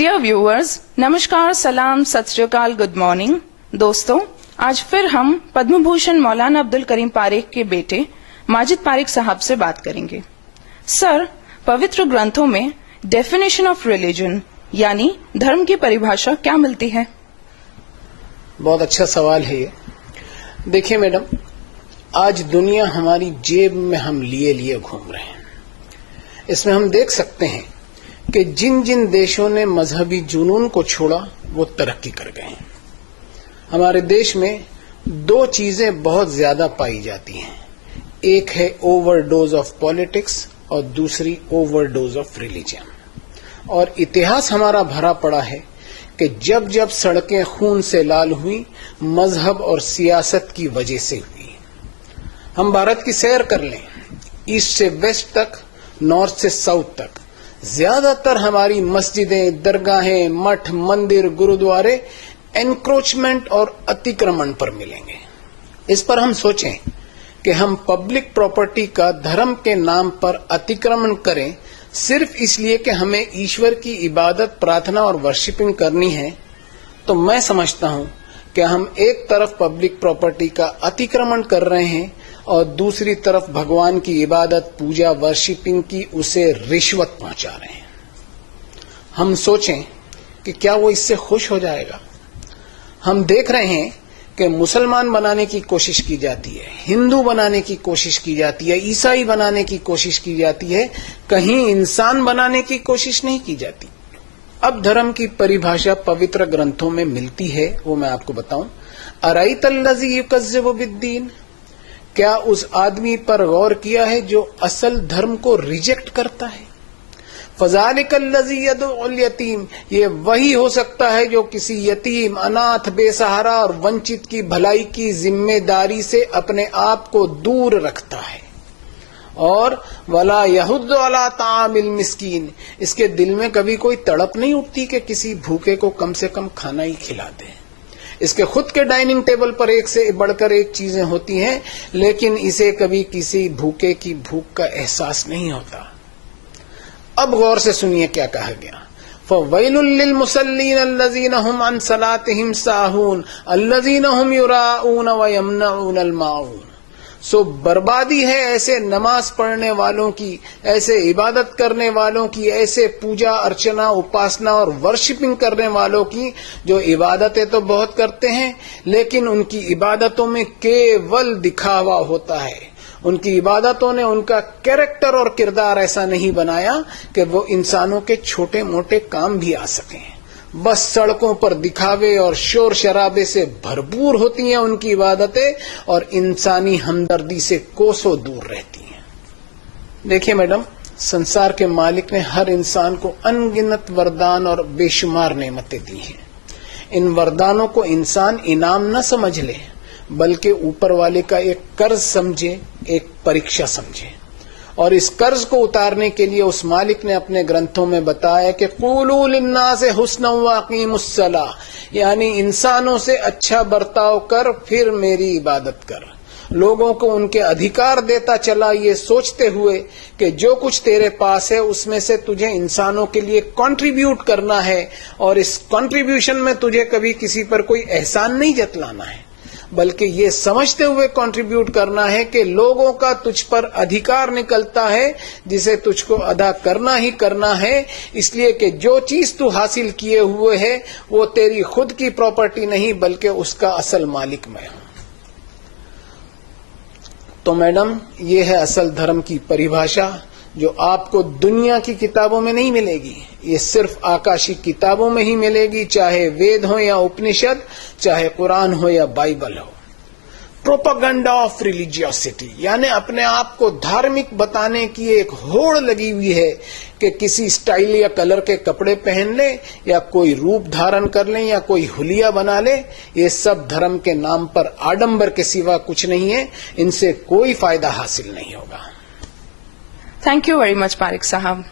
Dear viewers, नमस्कार, सलाम, सत श्री अकाल, गुड मॉर्निंग। दोस्तों, आज फिर हम पद्म भूषण मौलाना अब्दुल करीम पारेख के बेटे माजिद पारेख साहब से बात करेंगे। सर, पवित्र ग्रंथों में डेफिनेशन ऑफ रिलीजन यानी धर्म की परिभाषा क्या मिलती है? बहुत अच्छा सवाल है ये। देखिए मैडम, आज दुनिया हमारी जेब में हम लिए घूम रहे हैं। इसमें हम देख सकते हैं कि जिन जिन देशों ने मजहबी जुनून को छोड़ा वो तरक्की कर गए हैं। हमारे देश में दो चीजें बहुत ज्यादा पाई जाती हैं, एक है ओवरडोज ऑफ पॉलिटिक्स और दूसरी ओवरडोज ऑफ रिलीजन। और इतिहास हमारा भरा पड़ा है कि जब जब सड़कें खून से लाल हुई, मजहब और सियासत की वजह से हुई। हम भारत की सैर कर लें, ईस्ट से वेस्ट तक, नॉर्थ से साउथ तक, ज्यादातर हमारी मस्जिदें, दरगाहें, मठ, मंदिर, गुरुद्वारे एनक्रोचमेंट और अतिक्रमण पर मिलेंगे। इस पर हम सोचें कि हम पब्लिक प्रॉपर्टी का धर्म के नाम पर अतिक्रमण करें सिर्फ इसलिए कि हमें ईश्वर की इबादत, प्रार्थना और वर्शिपिंग करनी है, तो मैं समझता हूं कि हम एक तरफ पब्लिक प्रॉपर्टी का अतिक्रमण कर रहे हैं और दूसरी तरफ भगवान की इबादत, पूजा, वर्शिपिंग की उसे रिश्वत पहुंचा रहे हैं। हम सोचें कि क्या वो इससे खुश हो जाएगा? हम देख रहे हैं कि मुसलमान बनाने की कोशिश की जाती है, हिंदू बनाने की कोशिश की जाती है, ईसाई बनाने की कोशिश की जाती है, कहीं इंसान बनाने की कोशिश नहीं की जाती। अब धर्म की परिभाषा पवित्र ग्रंथों में मिलती है, वो मैं आपको बताऊं। अराइतल्लज़ी युकज़्ज़िबु बिद्दीन, क्या उस आदमी पर गौर किया है जो असल धर्म को रिजेक्ट करता है? फज़ालिकल्लज़ी यदउल यतीम, ये वही हो सकता है जो किसी यतीम, अनाथ, बेसहारा और वंचित की भलाई की जिम्मेदारी से अपने आप को दूर रखता है। और वला यहुद्दु अला तामिल मिस्कीन, इसके दिल में कभी कोई तड़प नहीं उठती कि किसी भूखे को कम से कम खाना ही खिला दे। इसके खुद के डाइनिंग टेबल पर एक से बढ़कर एक चीजें होती हैं, लेकिन इसे कभी किसी भूखे की भूख का एहसास नहीं होता। अब गौर से सुनिए क्या कहा गया। फ़वैलुल लिल मुसल्लीन अल्लज़ीना हुम अन सलातिहिम साहून अल्लज़ीना हुम युराऊन व यमनऊनल माऊन। सो बर्बादी है ऐसे नमाज पढ़ने वालों की, ऐसे इबादत करने वालों की, ऐसे पूजा अर्चना, उपासना और वर्शिपिंग करने वालों की जो इबादतें तो बहुत करते हैं, लेकिन उनकी इबादतों में केवल दिखावा होता है। उनकी इबादतों ने उनका कैरेक्टर और किरदार ऐसा नहीं बनाया कि वो इंसानों के छोटे मोटे काम भी आ सकें। बस सड़कों पर दिखावे और शोर शराबे से भरपूर होती हैं उनकी इबादतें, और इंसानी हमदर्दी से कोसों दूर रहती हैं। देखिए मैडम, संसार के मालिक ने हर इंसान को अनगिनत वरदान और बेशुमार नेमतें दी हैं। इन वरदानों को इंसान इनाम न समझ ले, बल्कि ऊपर वाले का एक कर्ज समझे, एक परीक्षा समझे। और इस कर्ज को उतारने के लिए उस मालिक ने अपने ग्रंथों में बताया कि क़ूलू लिन्नास हुस्नन व अक़ीमुस्सलाह, यानी इंसानों से अच्छा बर्ताव कर, फिर मेरी इबादत कर। लोगों को उनके अधिकार देता चला, ये सोचते हुए कि जो कुछ तेरे पास है उसमें से तुझे इंसानों के लिए कंट्रीब्यूट करना है, और इस कंट्रीब्यूशन में तुझे कभी किसी पर कोई एहसान नहीं जतलाना है, बल्कि ये समझते हुए कंट्रीब्यूट करना है कि लोगों का तुझ पर अधिकार निकलता है जिसे तुझको अदा करना ही करना है, इसलिए कि जो चीज तू हासिल किए हुए है वो तेरी खुद की प्रॉपर्टी नहीं, बल्कि उसका असल मालिक मैं हूं। तो मैडम, ये है असल धर्म की परिभाषा, जो आपको दुनिया की किताबों में नहीं मिलेगी। ये सिर्फ आकाशी किताबों में ही मिलेगी, चाहे वेद हो या उपनिषद, चाहे कुरान हो या बाइबल हो। प्रोपेगेंडा ऑफ रिलीजियोसिटी, यानी अपने आप को धार्मिक बताने की एक होड़ लगी हुई है कि किसी स्टाइल या कलर के कपड़े पहन ले, या कोई रूप धारण कर ले, या कोई हुलिया बना ले। ये सब धर्म के नाम पर आडंबर के सिवा कुछ नहीं है, इनसे कोई फायदा हासिल नहीं होगा। Thank you very much Parekh साहब।